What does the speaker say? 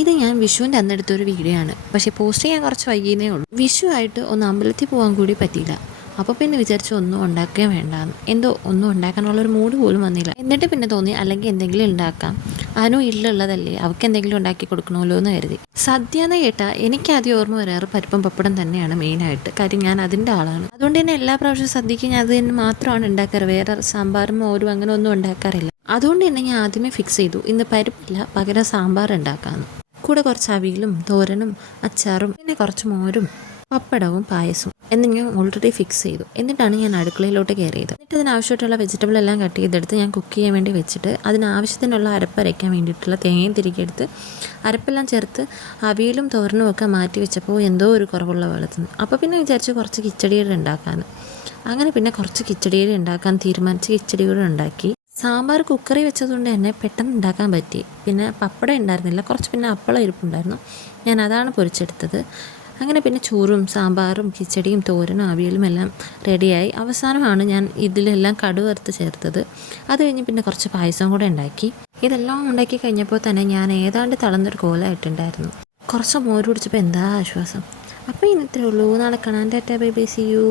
ഇത് ഞാൻ വിഷുവിൻ്റെ അന്നെടുത്തൊരു വീഡിയോ ആണ്. പക്ഷേ പോസ്റ്റ് ചെയ്യാൻ കുറച്ച് വൈകിയേ ഉള്ളൂ. വിഷു ആയിട്ട് ഒന്ന് അമ്പലത്തിൽ പോകാൻ കൂടി പറ്റിയില്ല. അപ്പോൾ പിന്നെ വിചാരിച്ചു ഒന്നും ഉണ്ടാക്കുകയും വേണ്ടാന്ന്. എന്തോ ഒന്നും ഉണ്ടാക്കാനുള്ളൊരു മൂഡ് പോലും വന്നില്ല. എന്നിട്ട് പിന്നെ തോന്നി അല്ലെങ്കിൽ എന്തെങ്കിലും ഉണ്ടാക്കാം. അനു ഇല്ലുള്ളതല്ലേ, അവൾക്ക് എന്തെങ്കിലും ഉണ്ടാക്കി കൊടുക്കണമല്ലോ എന്ന് കരുതി. സദ്യ എന്ന് കേട്ടാൽ എനിക്ക് ആദ്യം ഓർമ്മ വരാറ് പരിപ്പും പപ്പടം തന്നെയാണ് മെയിനായിട്ട്. കാര്യം ഞാൻ അതിൻ്റെ ആളാണ്. അതുകൊണ്ട് തന്നെ എല്ലാ പ്രാവശ്യവും സദ്യക്ക് ഞാൻ അത് തന്നെ മാത്രമാണ് ഉണ്ടാക്കാറ്. വേറെ സാമ്പാറും മോരും അങ്ങനെ ഒന്നും ഉണ്ടാക്കാറില്ല. അതുകൊണ്ട് തന്നെ ഞാൻ ആദ്യമേ ഫിക്സ് ചെയ്തു ഇന്ന് പരിപ്പില്ല, പകരം സാമ്പാർ ഉണ്ടാക്കാമെന്ന്. കൂടെ കുറച്ച് അവിയലും തോരനും അച്ചാറും പിന്നെ കുറച്ച് മോരും പപ്പടവും പായസവും എന്ന് ഞാൻ ഓൾറെഡി ഫിക്സ് ചെയ്തു. എന്നിട്ടാണ് ഞാൻ അടുക്കളയിലോട്ട് കയറിയത്. എന്നിട്ട് അതിനാവശ്യമായിട്ടുള്ള വെജിറ്റബിൾ എല്ലാം കട്ട് ചെയ്തെടുത്ത് ഞാൻ കുക്ക് ചെയ്യാൻ വേണ്ടി വെച്ചിട്ട് അതിനാവശ്യത്തിനുള്ള അരപ്പരയ്ക്കാൻ വേണ്ടിയിട്ടുള്ള തേങ്ങയും തിരികെടുത്ത് അരപ്പെല്ലാം ചേർത്ത് അവിയലും തോരനും ഒക്കെ മാറ്റി വെച്ചപ്പോൾ എന്തോ ഒരു കുറവുള്ള വെള്ളത്തിന്. അപ്പോൾ പിന്നെ വിചാരിച്ചു കുറച്ച് കിച്ചടിയുടെ ഉണ്ടാക്കാമെന്ന്. അങ്ങനെ പിന്നെ കുറച്ച് കിച്ചടിയുടെ ഉണ്ടാക്കാൻ തീരുമാനിച്ച് കിച്ചടിയുടെ ഉണ്ടാക്കി. സാമ്പാർ കുക്കറിൽ വെച്ചതുകൊണ്ട് തന്നെ പെട്ടെന്ന് ഉണ്ടാക്കാൻ പറ്റി. പിന്നെ പപ്പടം ഉണ്ടായിരുന്നില്ല, കുറച്ച് പിന്നെ അപ്പളം ഇരിപ്പുണ്ടായിരുന്നു, ഞാൻ അതാണ് പൊരിച്ചെടുത്തത്. അങ്ങനെ പിന്നെ ചോറും സാമ്പാറും കിച്ചടിയും തോരനും അവിയലും എല്ലാം റെഡിയായി. അവസാനമാണ് ഞാൻ ഇതിലെല്ലാം കടുവറുത്ത് ചേർത്തത്. അത് കഴിഞ്ഞ് പിന്നെ കുറച്ച് പായസം കൂടെ ഉണ്ടാക്കി. ഇതെല്ലാം ഉണ്ടാക്കി കഴിഞ്ഞപ്പോൾ തന്നെ ഞാൻ ഏതാണ്ട് തളർന്നൊരു കോലമായിട്ടുണ്ടായിരുന്നു. കുറച്ച് മോര് കുടിച്ചപ്പോൾ എന്താ ആശ്വാസം. അപ്പോൾ ഇന്നത്രേ ഉള്ളൂ. നാളെ കാണാൻ. Tata bye bye, see U.